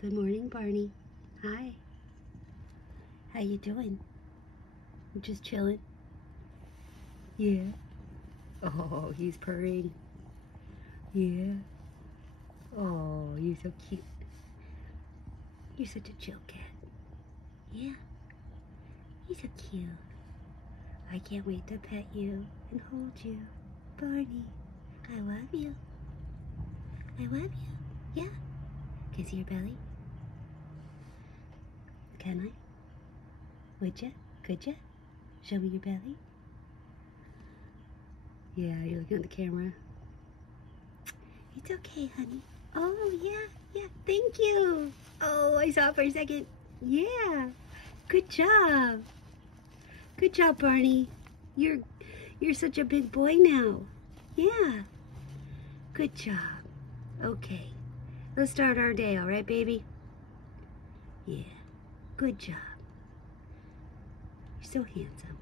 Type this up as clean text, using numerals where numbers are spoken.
Good morning, Barney. Hi. How you doing? You just chilling? Yeah. Oh, he's purring. Yeah. Oh, you're so cute. You're such a chill cat. Yeah. He's so cute. I can't wait to pet you and hold you. Barney, I love you. I love you. Yeah. Can I see your belly? Can I? Would ya? Could ya? Show me your belly. Yeah, you're looking at the camera. It's okay, honey. Oh, yeah. Thank you. Oh, I saw it for a second. Yeah. Good job. Good job, Barney. You're such a big boy now. Yeah. Good job. Okay. Let's start our day, all right, baby? Yeah. Good job. You're so handsome.